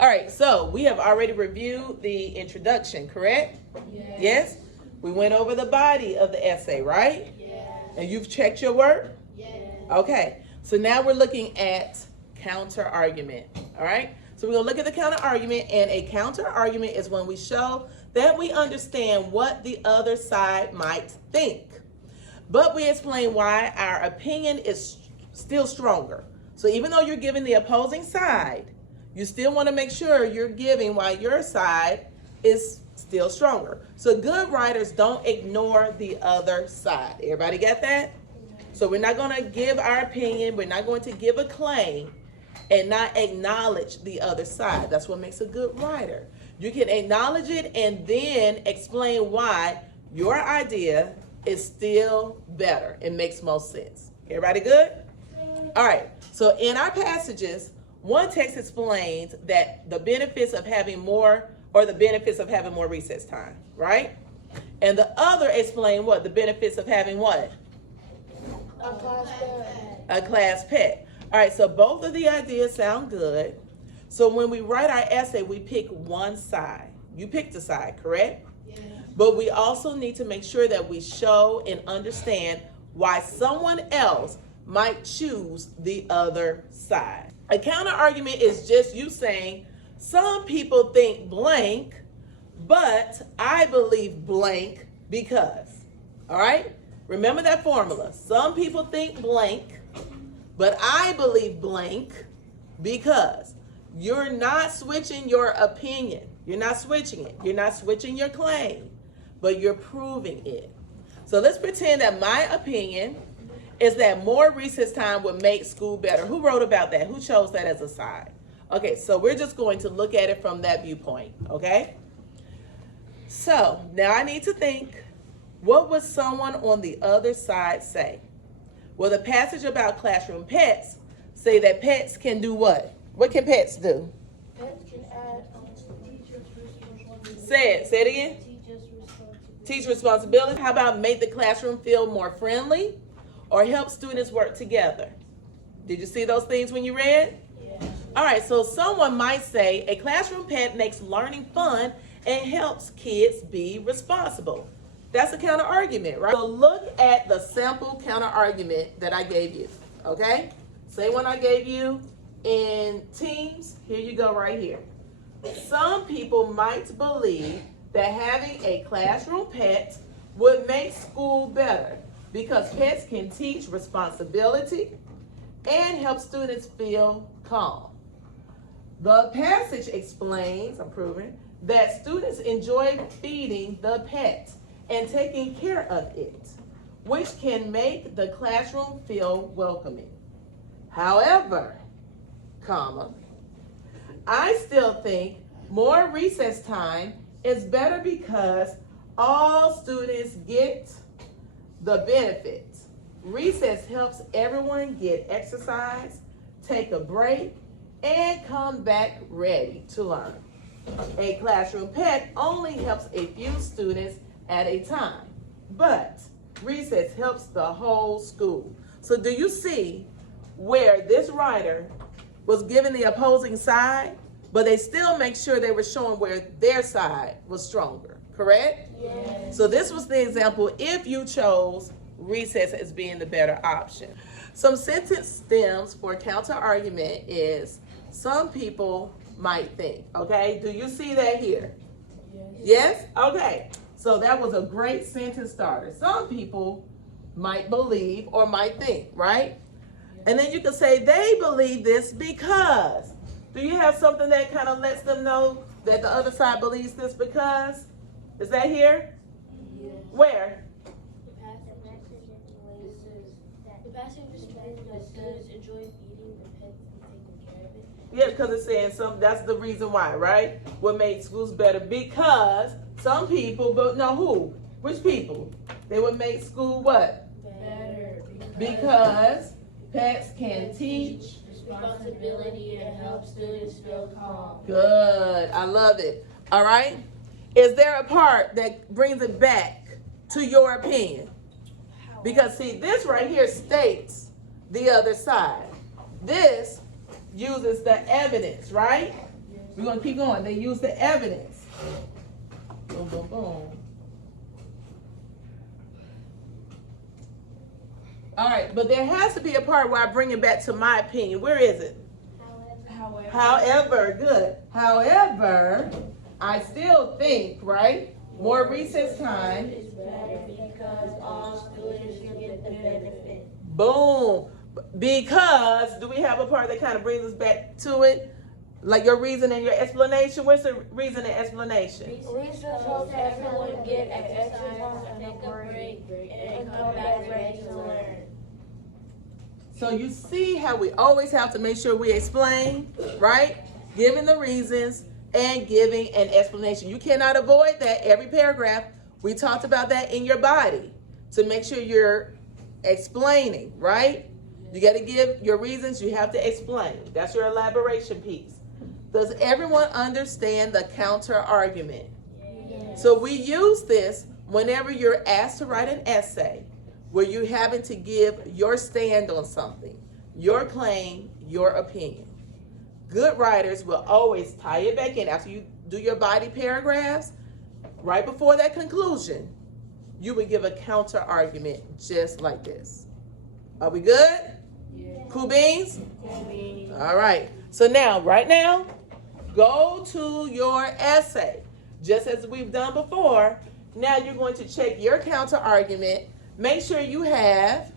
All right, so we have already reviewed the introduction, correct? Yes? We went over the body of the essay, right? And you've checked your work? Okay, so now we're looking at counter-argument, all right? So we're going to look at the counter-argument, and a counter-argument is when we show that we understand what the other side might think, but we explain why our opinion is still stronger. So even though you're giving the opposing side, you still want to make sure you're giving why your side is still stronger. So good writers don't ignore the other side. Everybody get that? So we're not going to give our opinion. We're not going to give a claim and not acknowledge the other side. That's what makes a good writer. You can acknowledge it and then explain why your idea is still better. It makes most sense. Everybody good? All right. So in our passages, one text explains that the benefits of having more recess time, right? And the other explain what? The benefits of having what? A class pet. A class pet. All right, so both of the ideas sound good. So when we write our essay, we pick one side. You picked a side, correct? Yeah. But we also need to make sure that we show and understand why someone else might choose the other side. A counter argument is just you saying, some people think blank, but I believe blank because. All right? Remember that formula. Some people think blank, but I believe blank because. You're not switching your opinion. You're not switching it. You're not switching your claim, but you're proving it. So let's pretend that my opinion is that more recess time would make school better. Who wrote about that? Who chose that as a side? Okay, so we're just going to look at it from that viewpoint, okay? So now I need to think, what would someone on the other side say? Well, the passage about classroom pets say that pets can do what? What can pets do? Pets can add teachers' responsibility. Say it again. Teach responsibility. How about make the classroom feel more friendly or help students work together? Did you see those things when you read? Yeah. All right, so someone might say a classroom pet makes learning fun and helps kids be responsible. That's a counter argument, right? So look at the sample counter argument that I gave you, okay? Same one I gave you in Teams. Here you go right here. Some people might believe that having a classroom pet would make school better because pets can teach responsibility and help students feel calm. The passage explains, I'm proving, that students enjoy feeding the pet and taking care of it, which can make the classroom feel welcoming. However, I still think more recess time is better because all students get the benefits. Recess helps everyone get exercise, take a break, and come back ready to learn. A classroom pet only helps a few students at a time, but recess helps the whole school. So do you see where this writer was given the opposing side, but they still make sure they were showing where their side was stronger, correct? Yes. So this was the example if you chose recess as being the better option. Some sentence stems for counter argument is some people might think, okay? Do you see that here? Yes? Okay. So that was a great sentence starter. Some people might believe or might think, right? And then you can say they believe this because. Do you have something that kind of lets them know that the other side believes this because? Is that here? Yes. Where? The passage explains that students enjoy feeding the pets and taking care of it. Yeah, because it's saying that's the reason why, right? What made schools better because some people, but no, who? Which people? They would make school what? Better. Because pets can teach Responsibility and help students feel calm. Good. I love it. All right. Is there a part that brings it back to your opinion? Because see, this right here states the other side. This uses the evidence, right? We're going to keep going. They use the evidence. Boom, boom, boom. All right, but there has to be a part where I bring it back to my opinion. Where is it? However, good. However, I still think, right? More recess time. It's better because all students get the benefit. Boom. Because, do we have a part that kind of brings us back to it? Like your reason and your explanation? Where's the reason and explanation? Recess helps everyone get exercise, take a break, and come back ready to learn. So you see how we always have to make sure we explain, right? Giving the reasons and giving an explanation. You cannot avoid that every paragraph. We talked about that in your body to make sure you're explaining, right? You got to give your reasons. You have to explain. That's your elaboration piece. Does everyone understand the counter argument? Yes. So we use this whenever you're asked to write an essay where you're having to give your stand on something, your claim, your opinion. Good writers will always tie it back in after you do your body paragraphs. Right before that conclusion, you would give a counter argument just like this. Are we good? Yes. Cool beans? Cool beans. All right. So now, right now, go to your essay. Just as we've done before, now you're going to check your counter argument. Make sure you have,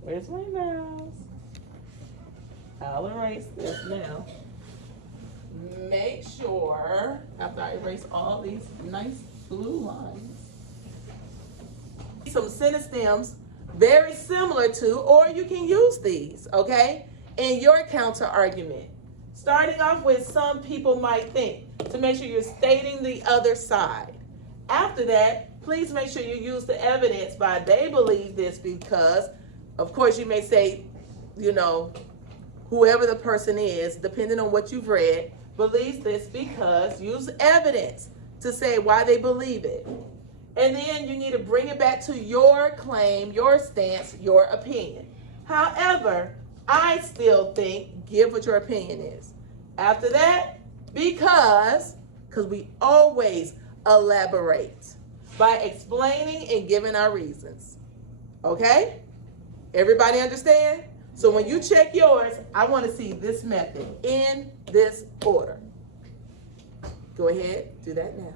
where's my mouse? I'll erase this now. Make sure, after I erase all these nice blue lines, some synonyms very similar to, or you can use these, okay, in your counter argument. Starting off with some people might think, to make sure you're stating the other side. After that, please make sure you use the evidence by they believe this because, of course, you may say, you know, whoever the person is, depending on what you've read, believes this because use evidence to say why they believe it. And then you need to bring it back to your claim, your stance, your opinion. However, I still think give what your opinion is. After that, because we always elaborate by explaining and giving our reasons. Okay? Everybody understand? So when you check yours, I want to see this method in this order. Go ahead, do that now.